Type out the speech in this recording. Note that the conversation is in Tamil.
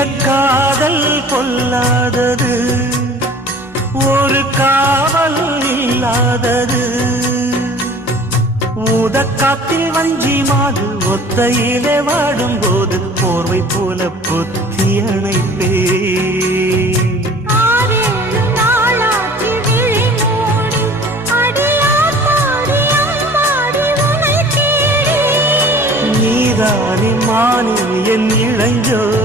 காதல் கொல்லாதது, ஒரு காவல் இல்லாதது. ஊதக்காத்தில் வஞ்சி மாது ஒத்தையிலே வாடும்போது போர்வை போல பொத்தி அணைப்பே. நீதானே மானே என் இளைஞர்